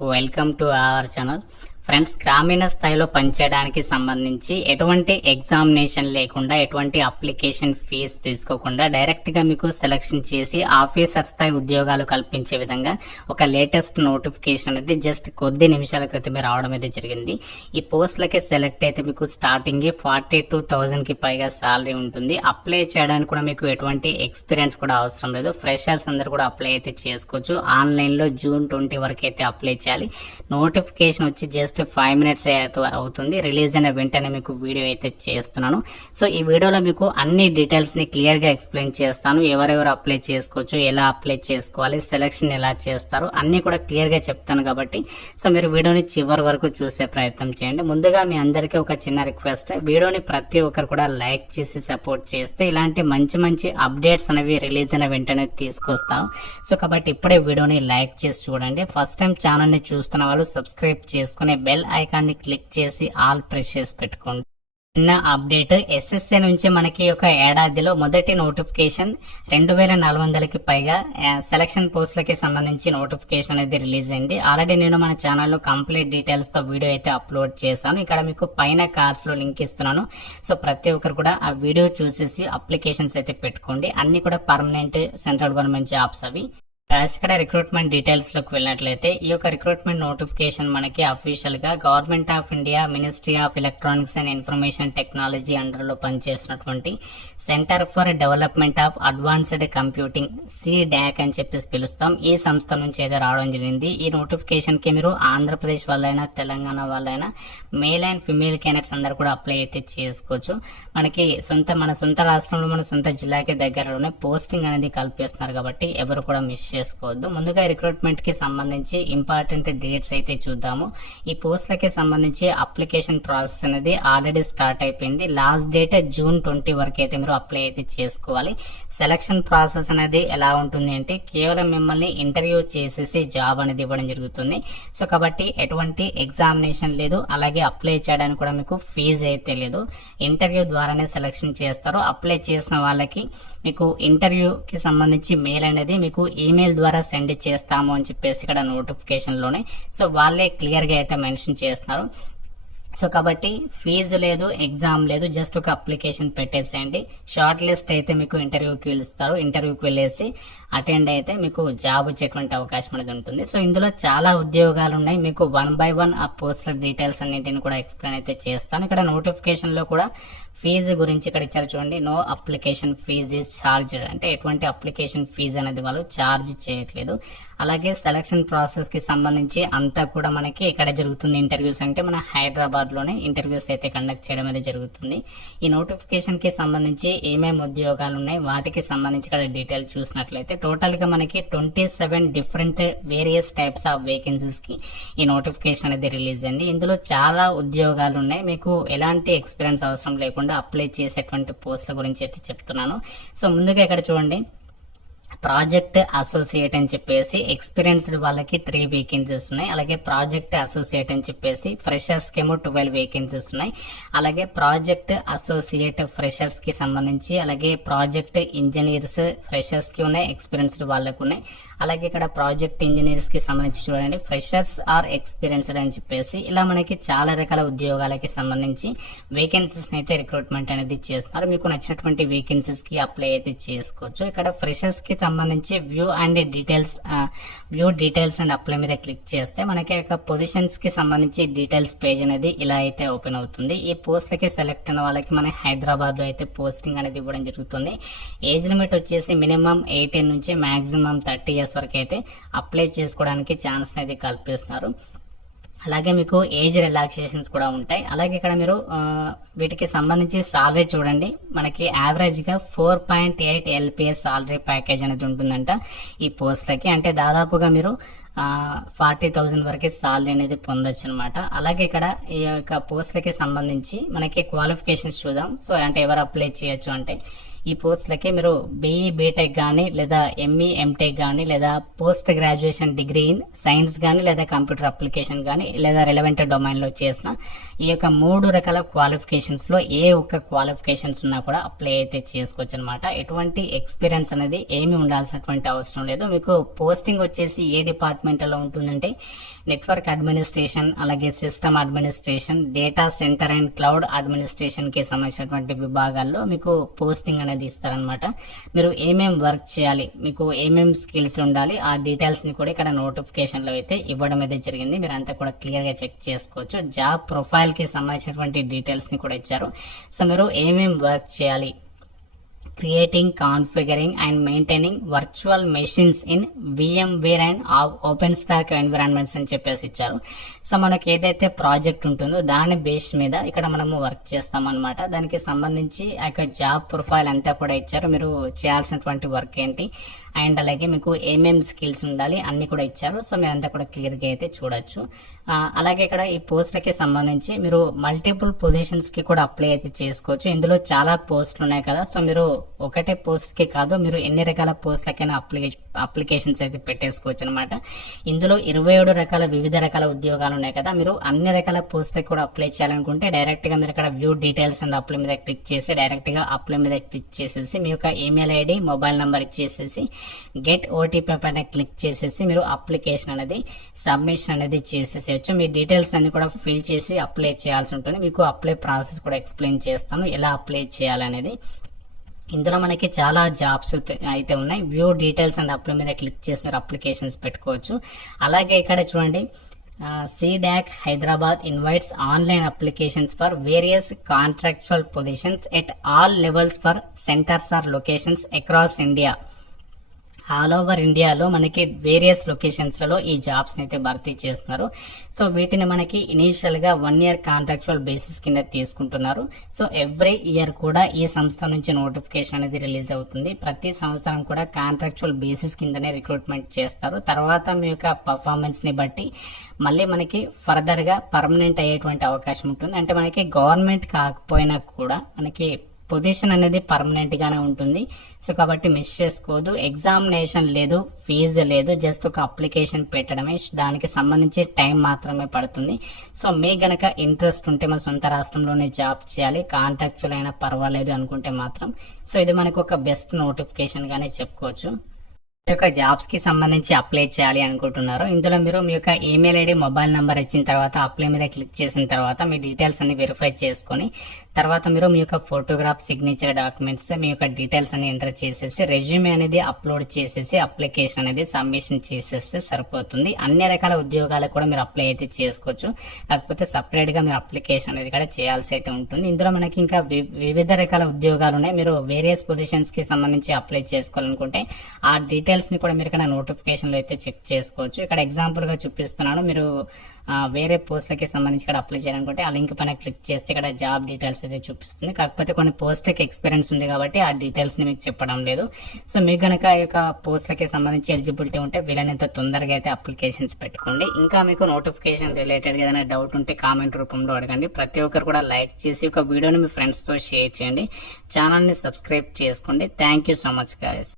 Welcome to our channel. Friends, గ్రామీణ స్థాయిలో పనిచేయడానికి సంబంధించి ఎటువంటి ఎగ్జామినేషన్ లేకుండా, ఎటువంటి అప్లికేషన్ ఫీజు తీసుకోకుండా డైరెక్ట్ గా మీకు సెలక్షన్ చేసి ఆఫీసర్ స్థాయి ఉద్యోగాలు కల్పించే విధంగా ఒక లేటెస్ట్ నోటిఫికేషన్ అనేది జస్ట్ కొద్ది నిమిషాల క్రితమే రావడం అయితే జరిగింది. ఈ పోస్టులకి సెలెక్ట్ అయితే మీకు స్టార్టింగ్ 42,000 కి పైగా శాలరీ ఉంటుంది. అప్లై చేయడానికి కూడా మీకు ఎటువంటి ఎక్స్పీరియన్స్ కూడా అవసరం లేదు. ఫ్రెషర్స్ అందరూ కూడా అప్లై అయితే చేసుకోవచ్చు. ఆన్లైన్ లో June 20 వరకు అయితే అప్లై చేయాలి. నోటిఫికేషన్ వచ్చి జస్ట్ 5 minutes అవుతుంది. రిలీజ్ అయిన వెంటనే మీకు వీడియో అయితే చేస్తున్నాను. సో ఈ వీడియోలో మీకు అన్ని డీటెయిల్స్ ని క్లియర్ గా ఎక్స్ప్లెయిన్ చేస్తాను. ఎవరెవరు అప్లై చేసుకోవచ్చు, ఎలా అప్లై చేసుకోవాలి, సెలక్షన్ ఎలా చేస్తారు, అన్ని కూడా క్లియర్ గా చెప్తాను కాబట్టి సో మీరు వీడియోని చివరి వరకు చూసే ప్రయత్నం చేయండి. ముందుగా మీ అందరికీ ఒక చిన్న రిక్వెస్ట్, వీడియోని ప్రతి ఒక్కరు కూడా లైక్ చేసి సపోర్ట్ చేస్తే ఇలాంటి మంచి మంచి అప్డేట్స్ అనేవి రిలీజ్ అయిన వెంటనే తీసుకొస్తాను. సో కాబట్టి ఇప్పుడే వీడియోని లైక్ చేసి చూడండి. ఫస్ట్ టైం ఛానల్ ని చూస్తున్న వాళ్ళు సబ్స్క్రైబ్ చేసుకుని బెల్ ఐకాన్ ని క్లిక్ చేసి ఆల్ ప్రెస్ చేసి పెట్టుకోండి. చిన్న అప్డేట్, ఎస్ఎస్ఏ నుంచి మనకి ఒక ఏడాదిలో మొదటి నోటిఫికేషన్ 2,400కి పైగా సెలక్షన్ పోస్టులకి సంబంధించి నోటిఫికేషన్ అనేది రిలీజ్ అయింది. ఆల్రెడీ నేను మన ఛానల్లో కంప్లీట్ డీటెయిల్స్ తో వీడియో అయితే అప్లోడ్ చేశాను. ఇక్కడ మీకు పైన కార్డ్స్ లో లింక్ ఇస్తున్నాను. సో ప్రతి ఒక్కరు కూడా ఆ వీడియో చూసేసి అప్లికేషన్స్ అయితే పెట్టుకోండి. అన్ని కూడా పర్మనెంట్ సెంట్రల్ గవర్నమెంట్ జాబ్స్ అవి. ఇక్కడ రిక్రూట్మెంట్ డీటెయిల్స్ లోకి వెళ్ళినట్లయితే ఈ యొక్క రిక్రూట్మెంట్ నోటిఫికేషన్ మనకి అఫీషియల్ గా government of India ministry of electronics and information technology under లో పనిచేస్తున్నటువంటి centre for development of advanced computing CDAC అని చెప్పేసి పిలుస్తాం. ఈ సంస్థ నుంచి అయితే రావడం జరిగింది. ఈ నోటిఫికేషన్ కి మీరు ఆంధ్రప్రదేశ్ వాళ్ళైనా, తెలంగాణ వాళ్ళైనా, మేల్ అండ్ ఫిమేల్ క్యాండిడేట్స్ అందరు కూడా అప్లై అయితే చేసుకోవచ్చు. మనకి మన సొంత రాష్ట్రంలో, మన సొంత జిల్లాకి దగ్గరలోనే పోస్టింగ్ అనేది కల్పిస్తున్నారు కాబట్టి ఎవరు కూడా మిస్ చేసుకోవద్దు. ముందుగా రిక్రూట్మెంట్ కి సంబంధించి ఇంపార్టెంట్ డేట్స్ అయితే చూద్దాము. ఈ పోస్టులకి సంబంధించి అప్లికేషన్ ప్రాసెస్ అనేది ఆల్రెడీ స్టార్ట్ అయిపోయింది. లాస్ట్ డేట్ June 20 వరకు అయితే మీరు అప్లై అయితే చేసుకోవాలి. సెలక్షన్ ప్రాసెస్ అనేది ఎలా ఉంటుంది అంటే కేవలం మిమ్మల్ని ఇంటర్వ్యూ చేసేసి జాబ్ అనేది ఇవ్వడం జరుగుతుంది. సో కాబట్టి ఎటువంటి ఎగ్జామినేషన్ లేదు, అలాగే అప్లై చేయడానికి కూడా మీకు ఫీజు అయితే లేదు. ఇంటర్వ్యూ ద్వారానే సెలక్షన్ చేస్తారు. అప్లై చేసిన వాళ్ళకి మీకు ఇంటర్వ్యూకి సంబంధించి మెయిల్ అనేది మీకు ఈమెయిల్ ద్వారా సెండ్ చేస్తాము అని చెప్పేసి ఇక్కడ నోటిఫికేషన్ లోనే సో వాళ్ళే క్లియర్ గా అయితే మెన్షన్ చేస్తున్నారు. సో కాబట్టి ఫీజు లేదు, ఎగ్జామ్ లేదు, జస్ట్ ఒక అప్లికేషన్ పెట్టేసేయండి. షార్ట్ లిస్ట్ అయితే మీకు ఇంటర్వ్యూకి పిలుస్తారు. ఇంటర్వ్యూకి వెళ్ళేసి అటెండ్ అయితే మీకు జాబ్ వచ్చేటువంటి అవకాశం అనేది ఉంటుంది. సో ఇందులో చాలా ఉద్యోగాలు ఉన్నాయి. మీకు 1 by 1 ఆ పోస్టుల డీటెయిల్స్ అన్నింటిని కూడా ఎక్స్ప్లెయిన్ అయితే చేస్తాను. ఇక్కడ నోటిఫికేషన్ లో కూడా ఫీజు గురించి ఇక్కడ ఇచ్చారు చూడండి. No application fee is charged, అంటే ఎటువంటి అప్లికేషన్ ఫీజు అనేది వాళ్ళు ఛార్జ్ చేయట్లేదు. అలాగే సెలక్షన్ ప్రాసెస్ కి సంబంధించి అంతా కూడా మనకి ఇక్కడ జరుగుతుంది. ఇంటర్వ్యూస్ అంటే మన హైదరాబాద్ లోనే ఇంటర్వ్యూస్ అయితే కండక్ట్ చేయడం అనేది జరుగుతుంది. ఈ నోటిఫికేషన్ కి సంబంధించి ఏమేమి ఉద్యోగాలు ఉన్నాయి వాటికి సంబంధించి ఇక్కడ డీటెయిల్ చూసినట్లయితే టోటల్ గా మనకి 27 different various types of vacancies కి ఈ నోటిఫికేషన్ అనేది రిలీజ్ అయింది. ఇందులో చాలా ఉద్యోగాలు ఉన్నాయి. మీకు ఎలాంటి ఎక్స్పీరియన్స్ అవసరం లేకుండా అప్లై చేసేటువంటి పోస్టుల గురించి అయితే చెప్తున్నాను. సో ముందుగా ఇక్కడ చూడండి, ప్రాజెక్ట్ అసోసియేట్ అని చెప్పేసి ఎక్స్పీరియన్స్డ్ వాళ్ళకి 3 వేకెన్సీస్ ఉన్నాయి. అలాగే ప్రాజెక్ట్ అసోసియేట్ అని చెప్పేసి ఫ్రెషర్స్ కి 12 వేకెన్సీస్ ఉన్నాయి. అలాగే ప్రాజెక్ట్ అసోసియేట్ ఫ్రెషర్స్ కి సంబంధించి, అలాగే ప్రాజెక్ట్ ఇంజనీర్స్ ఫ్రెషర్స్ కి ఉన్నాయి, ఎక్స్పీరియన్స్డ్ వాళ్ళకు ఉన్నాయి. అలాగే ఇక్కడ ప్రాజెక్ట్ ఇంజనీర్స్ కి సంబంధించి చూడండి, ఫ్రెషర్స్ ఆర్ ఎక్స్పీరియన్స్డ్ అని చెప్పేసి ఇలా మనకి చాలా రకాల ఉద్యోగాలకి సంబంధించి వేకెన్సీస్ అయితే రిక్రూట్మెంట్ అనేది చేస్తున్నారు. మీకు నచ్చినటువంటి వేకెన్సీస్ కి అప్లై అయితే చేసుకోవచ్చు. ఇక్కడ ఫ్రెషర్స్ కి సంబంధించి వ్యూ డీటెయిల్స్ అండ్ అప్లై మీద క్లిక్ చేస్తే మనకి పొజిషన్స్ కి సంబంధించి డీటెయిల్స్ పేజ్ అనేది ఇలా అయితే ఓపెన్ అవుతుంది. ఈ పోస్టులకి సెలెక్ట్ అయిన వాళ్ళకి మన హైదరాబాద్ లో అయితే పోస్టింగ్ అనేది ఇవ్వడం జరుగుతుంది. ఏజ్ లిమిట్ వచ్చేసి మినిమం 18 నుంచి మాక్సిమం 30 years వరకు అయితే అప్లై చేసుకోవడానికి ఛాన్స్ అనేది కల్పిస్తున్నారు. అలాగే మీకు ఏజ్ రిలాక్సేషన్స్ కూడా ఉంటాయి. అలాగే ఇక్కడ మీరు వీటికి సంబంధించి సాలరీ చూడండి, మనకి యావరేజ్ గా 4.8 LPS సాలరీ ప్యాకేజ్ అనేది ఉంటుందంట ఈ పోస్టులకి. అంటే దాదాపుగా మీరు 40,000 వరకు సాలరీ అనేది పొందొచ్చు అనమాట. అలాగే ఇక్కడ ఈ యొక్క పోస్టులకి సంబంధించి మనకి క్వాలిఫికేషన్స్ చూద్దాం. సో అంటే ఎవరు అప్లై చేయొచ్చు అంటే ఈ పోస్టులకి మీరు బీఈ బీటెక్ కానీ లేదా ఎంఈ ఎంటెక్ కానీ లేదా post graduation degree in science కానీ లేదా కంప్యూటర్ అప్లికేషన్ కానీ లేదా రిలవెంట్ డొమైన్ లో చేసిన ఈ యొక్క 3 రకాల క్వాలిఫికేషన్స్ లో ఏ ఒక్క క్వాలిఫికేషన్స్ ఉన్నా కూడా అప్లై అయితే చేసుకోవచ్చు అనమాట. ఎటువంటి ఎక్స్పీరియన్స్ అనేది ఏమి ఉండాల్సినటువంటి అవసరం లేదు. మీకు పోస్టింగ్ వచ్చేసి ఏ డిపార్ట్మెంట్ లో ఉంటుందంటే నెట్వర్క్ అడ్మినిస్ట్రేషన్, అలాగే system administration, data centre and cloud administration కి సంబంధించినటువంటి విభాగాల్లో మీకు పోస్టింగ్ అనేది ఇస్తారనమాట. మీరు ఏమేం వర్క్ చేయాలి, మీకు ఏమేం స్కిల్స్ ఉండాలి, ఆ డీటెయిల్స్ ని కూడా ఇక్కడ నోటిఫికేషన్ లో అయితే ఇవ్వడం అయితే జరిగింది. మీరు అంతా కూడా క్లియర్ గా చెక్ చేసుకోవచ్చు. జాబ్ ప్రొఫైల్ కి సంబంధించినటువంటి డీటెయిల్స్ ని కూడా ఇచ్చారు. సో మీరు ఏమేం వర్క్ చేయాలి, creating, configuring and maintaining virtual machines in VMware and OpenStack environments అని చెప్పేసి ఇచ్చారు. సో మనకి ఏదైతే ప్రాజెక్ట్ ఉంటుందో దాని బేస్ మీద ఇక్కడ మనము వర్క్ చేస్తామన్నమాట. దానికి సంబంధించి ఆ యొక్క జాబ్ ప్రొఫైల్ అంతా కూడా ఇచ్చారు. మీరు చేయాల్సినటువంటి వర్క్ ఏంటి అండ్ అలాగే మీకు ఏమేం స్కిల్స్ ఉండాలి అన్ని కూడా ఇచ్చారు. సో మీరంతా కూడా క్లియర్ గా అయితే చూడొచ్చు. అలాగే ఇక్కడ ఈ పోస్టులకి సంబంధించి మీరు మల్టిపుల్ పొజిషన్స్ కి కూడా అప్లై అయితే చేసుకోవచ్చు. ఇందులో చాలా పోస్టులు ఉన్నాయి కదా, సో మీరు ఒకటే పోస్ట్ కి కాదు, మీరు ఎన్ని రకాల పోస్టులకైనా అప్లికేషన్స్ అయితే పెట్టేసుకోవచ్చు అనమాట. ఇందులో 27 రకాల వివిధ రకాల ఉద్యోగాలు ఉన్నాయి కదా, మీరు అన్ని రకాల పోస్టులకు కూడా అప్లై చేయాలనుకుంటే డైరెక్ట్ గా మీరు ఇక్కడ వ్యూ డీటెయిల్స్ అండ్ అప్లై మీద క్లిక్ చేసి డైరెక్ట్ గా అప్లై మీద క్లిక్ చేసేసి మీ యొక్క ఈమెయిల్ ఐడి, మొబైల్ నంబర్ ఇచ్చేసేసి గెట్ ఓటీపీ పైన క్లిక్ చేసేసి మీరు అప్లికేషన్ అనేది సబ్మిషన్ అనేది చేసేసేయచ్చు. మీ డీటెయిల్స్ అన్ని కూడా ఫిల్ చేసి అప్లై చేయాల్సి ఉంటుంది. మీకు అప్లై ప్రాసెస్ కూడా ఎక్స్ప్లెయిన్ చేస్తాను ఎలా అప్లై చేయాలనేది. ఇందులో మనకి చాలా జాబ్స్ అయితే ఉన్నాయి. వ్యూ డీటెయిల్స్ అండ్ అప్లై మీద క్లిక్ చేసి మీరు అప్లికేషన్స్ పెట్టుకోవచ్చు. అలాగే ఇక్కడ చూడండి, CDAC Hyderabad invites online applications for various contractual positions at all levels for centers or locations across India. All over ఇండియాలో మనకి వేరియస్ లొకేషన్స్ లలో ఈ జాబ్స్ అయితే భర్తీ చేస్తున్నారు. సో వీటిని మనకి ఇనీషియల్ గా 1 year కాంట్రాక్చువల్ బేసిస్ కింద తీసుకుంటున్నారు. సో ఎవ్రీ ఇయర్ కూడా ఈ సంస్థ నుంచి నోటిఫికేషన్ అనేది రిలీజ్ అవుతుంది. ప్రతి సంవత్సరం కూడా కాంట్రాక్చువల్ బేసిస్ కిందనే రిక్రూట్మెంట్ చేస్తారు. తర్వాత మీ యొక్క పర్ఫార్మెన్స్ ని బట్టి మళ్ళీ మనకి ఫర్దర్ గా పర్మనెంట్ అయ్యేటువంటి అవకాశం ఉంటుంది. అంటే మనకి గవర్నమెంట్ కాకపోయినా కూడా మనకి పొజిషన్ అనేది పర్మనెంట్ గానే ఉంటుంది. సో కాబట్టి మిస్ చేసుకోవద్దు. ఎగ్జామినేషన్ లేదు, ఫీజు లేదు, జస్ట్ ఒక అప్లికేషన్ పెట్టడమే. దానికి సంబంధించి టైం మాత్రమే పడుతుంది. సో మీ గనక ఇంట్రెస్ట్ ఉంటే మా సొంత రాష్ట్రంలోనే జాబ్ చేయాలి, కాంట్రాక్చువల్ అయినా పర్వాలేదు అనుకుంటే మాత్రం సో ఇది మనకు ఒక బెస్ట్ నోటిఫికేషన్ గానే చెప్పుకోవచ్చు. ఈ యొక్క జాబ్స్ కి సంబంధించి అప్లై చేయాలి అనుకుంటున్నారు. ఇందులో మీరు మీ యొక్క ఈమెయిల్ ఐడి, మొబైల్ నంబర్ ఇచ్చిన తర్వాత అప్లై మీద క్లిక్ చేసిన తర్వాత మీ డీటెయిల్స్ అన్ని వెరిఫై చేసుకుని తర్వాత మీరు మీ యొక్క ఫోటోగ్రాఫ్, సిగ్నేచర్ డాక్యుమెంట్స్, మీ యొక్క డీటెయిల్స్ అన్ని ఎంటర్ చేసేసి రెజ్యూమే అనేది అప్లోడ్ చేసేసి అప్లికేషన్ అనేది సబ్మిషన్ చేసేస్తే సరిపోతుంది. అన్ని రకాల ఉద్యోగాలకు కూడా మీరు అప్లై అయితే చేసుకోవచ్చు. కాకపోతే సపరేట్ గా మీరు అప్లికేషన్ అనేది కూడా చేయాల్సి అయితే ఉంటుంది. ఇందులో మనకి ఇంకా వివిధ రకాల ఉద్యోగాలు ఉన్నాయి. మీరు వేరియస్ పొజిషన్స్ కి సంబంధించి అప్లై చేసుకోవాలనుకుంటే ఆ డీటెయిల్స్ ని కూడా మీరు ఇక్కడ నోటిఫికేషన్ లో అయితే చెక్ చేసుకోవచ్చు. ఇక్కడ ఎగ్జాంపుల్ గా చూపిస్తున్నాను. మీరు వేరే పోస్టులకి సంబంధించి ఇక్కడ అప్లై చేయాలనుకుంటే ఆ లింక్ పైన క్లిక్ చేస్తే ఇక్కడ జాబ్ డీటెయిల్స్ అయితే చూపిస్తుంది. కాకపోతే కొన్ని పోస్టులకి ఎక్స్పీరియన్స్ ఉంది కాబట్టి ఆ డీటెయిల్స్ ని మీకు చెప్పడం లేదు. సో మీకు కనుక ఈ యొక్క పోస్టులకి సంబంధించి ఎలిజిబిలిటీ ఉంటే వీలైనంత తొందరగా అయితే అప్లికేషన్స్ పెట్టుకోండి. ఇంకా మీకు నోటిఫికేషన్ రిలేటెడ్ ఏదైనా డౌట్ ఉంటే కామెంట్ రూపంలో అడగండి. ప్రతి ఒక్కరు కూడా లైక్ చేసి ఒక వీడియోని మీ ఫ్రెండ్స్ తో షేర్ చేయండి. ఛానల్ ని సబ్స్క్రైబ్ చేసుకోండి. Thank you so much guys.